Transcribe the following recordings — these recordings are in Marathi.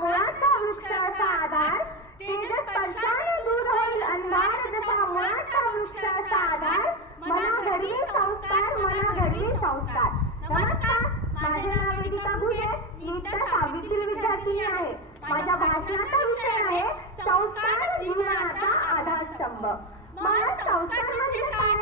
मुळाचा वृक्षाचा आधार तेज स्पर्शाने दूर होईल अंधार जसा मुळाचा वृक्षाचा आधार मना घडवी संस्कार मना घडवी संस्कार. नमस्कार माझे नाव वेदिका घुगे मी तर सावित्री विद्यार्थी आहे. माझ्या भाषणाचा विषय आहे संस्कार जीवनाचा आधारस्तंभ. मला संस्कार म्हणजे काय?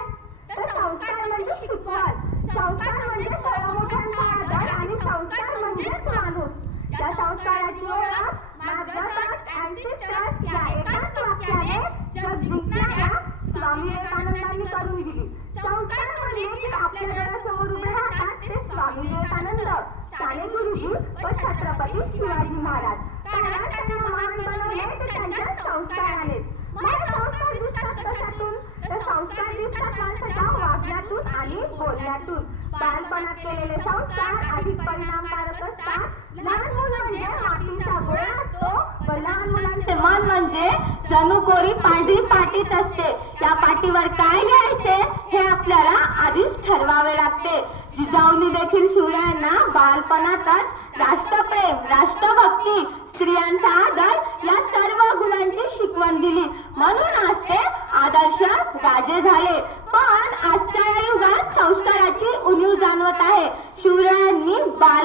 तर संस्कार म्हणजे शिकवण. संस्कार म्हणजे सर्वमोठ्यांचा आधार आणि संस्कार म्हणजेच माणूस. या संस्काराची ओळख मार्गदर्शक अँसिस्टर्स या एकाच वाक्याने जग जिंकणाऱ्या स्वामी विवेकानंदांनी करून दिली. संस्कार म्हणजे की आपल्या डोळ्यासमोर उभे राहतात ते स्वामी विवेकानंद साने गुरुजी व छत्रपती शिवाजी महाराज. कारण त्यांना महान बनवले ते त्यांच्या संस्कारानेच मग संस्कार दिसतात कशातून? तर संस्कार दिसतात माणसाच्या वागण्यातून आणि बोलण्यातून. बालपणात केलेले संस्कार अधिक परिणामकारक असतात लहान मूल म्हणजे मातीचा गोळा असतो. व लहान मुलांचे मन म्हणजे जणू कोरी पांढरी पाटीत असते. त्या पाटीवर काय घ्यायचे हे आपल्याला आधीच ठरवावे लागते. जिजाऊनी देखील शिवरायांना बालपणातच राष्ट्रप्रेम राष्ट्रभक्ती स्त्रियांचा आदर या सर्व गुणांची शिकवण दिली. म्हणून आज ते आदर्श राजे झाले पण आजच्या या युगात संस्काराची उणीव जाणवत आहे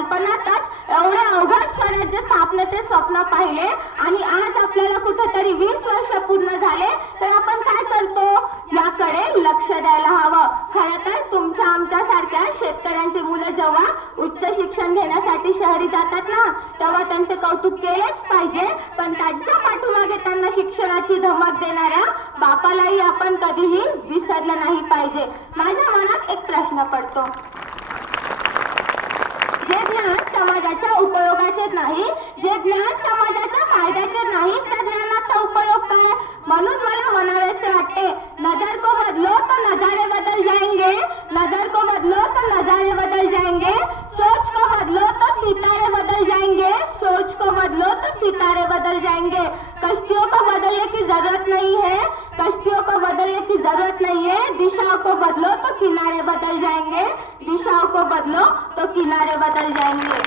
कल्पनातच एवढे अवघड स्वराज्य स्थापनेचे स्वप्न पाहिले आणि आज आपल्याला कुठेतरी वीस वर्ष पूर्ण झाले तर आपण काय करतो? याकडे लक्ष द्यायला हवं. खरं तर तुमच्या आमच्या सारख्या शेतकऱ्यांची मुलं जेव्हा उच्च शिक्षण घेण्यासाठी शहरी जातात ना तेव्हा त्यांचे कौतुक केलेच पाहिजे. पण त्यांच्या पाठीमागे त्यांना शिक्षणाची धमक देणाऱ्या बापालाही आपण कधीही विसरलं नाही पाहिजे. माझ्या मनात एक प्रश्न पडतो. ज्ञान समाजाच्या उपयोगाचे नाही जे ज्ञान समाजाच्या फायद्याचे नाही त्या ज्ञानाचा उपयोग काय? म्हणून मला म्हणावेसे वाटते नजर को बदलो तो नजारे बदल जाएंगे नजर को बदलो तो नजारे बदल जाएंगे सोच को बदलो तो सितारे बदल जाएंगे सोच को बदलो तो सितारे बदल जाएंगे कश्तियों को बदलने की जरूरत नहीं है कश्तियों को बदलने की जरूरत नहीं है दिशाओं को बदलो तो किनारे बदल जाएंगे दिशाओं को बदलो तो किनारे बदल जाएंगे।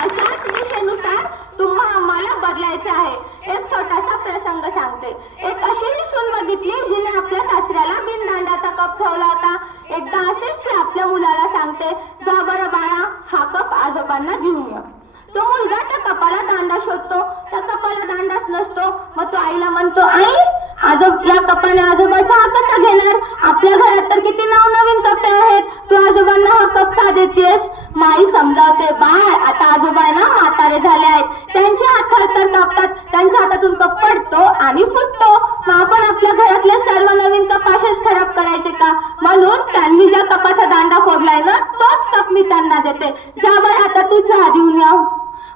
अशाच दिशेनुसार तुम्हाला आम्हाला बदलायचं आहे. एक छोटासा प्रसंग सांगते. एक अशी सून बघितली जिने आपल्या सासऱ्याला बिनदांडाचा कप ठेवला होता. एकदा असेच ती आपल्या मुलाला सांगते जा बरं बाळा हा कप आजोबांना घेऊन ये. तो मुलगा त्या कपाला दांडा शोधतो. त्या कपाला दांडाच नसतो. मग तो आईला म्हणतो आई आजोब या कपाने आजोबाचा हा कसा घेणार? आपल्या घरात तर किती नवनवीन कपडे आहेत. तू आजोबांना हा कप का देतेस? माई समजावते बाळ आता आजोबा ना म्हातारे झाले आहेत. त्यांचे हात तर कापतात. त्यांच्या हातातून कप पडतो आणि फुटतो. मग आपण आपल्या घरातले सर्व नवीन कप असेच खराब करायचे का? म्हणून त्यांनी ज्या कपाचा दांडा फोडलाय ना तोच कप मी त्यांना देते. जा आता तू चहा देऊन या.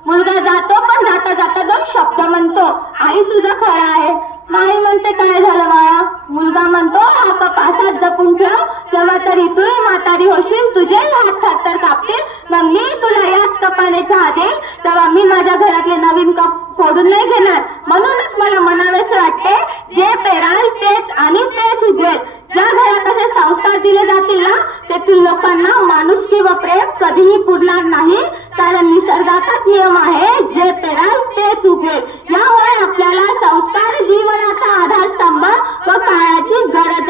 मुलगा जातो पण जाता जाता दोन शब्द म्हणतो आई तुझं खरा आहे माई म्हणते काय झालं बाळा मुलगा म्हणतो हा कप असाच जपून ठेव तेव्हा तरी तू म्हातारी होशील तुझे हात थरथर कापतील मग मी तुला याच कपाने चहा देईल तेव्हा मी माझ्या घरातले नवीन कप फोडून नाही घेणार. म्हणूनच मला म्हणावेसे वाटते जे पेराल तेच आणि तेच उगवेल. ज्या घरात असे संस्कार दिले जातील ना तेथील लोकांना माणुसकी व प्रेम कधीही पुरणार नाही. कारण निसर्गाचाच नियम आहे जे पेराल तेच उगवेल. या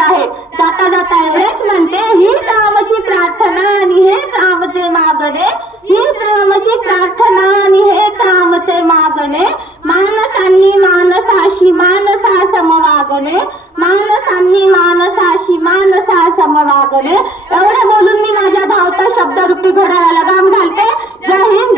आहे. जाता जाता एवढेच म्हणते ही रामची प्रार्थना आणि हे रामचे मागणे. ही रामची प्रार्थना आणि हे रामचे मागणे. मानसांनी मानसाशी मानसा समवागणे. मानसांनी मानसाशी मानसा समवागणे. एवढे बोलून मी माझ्या धावता शब्दरूपी घड्याला लगाम घालते. जय हिंद.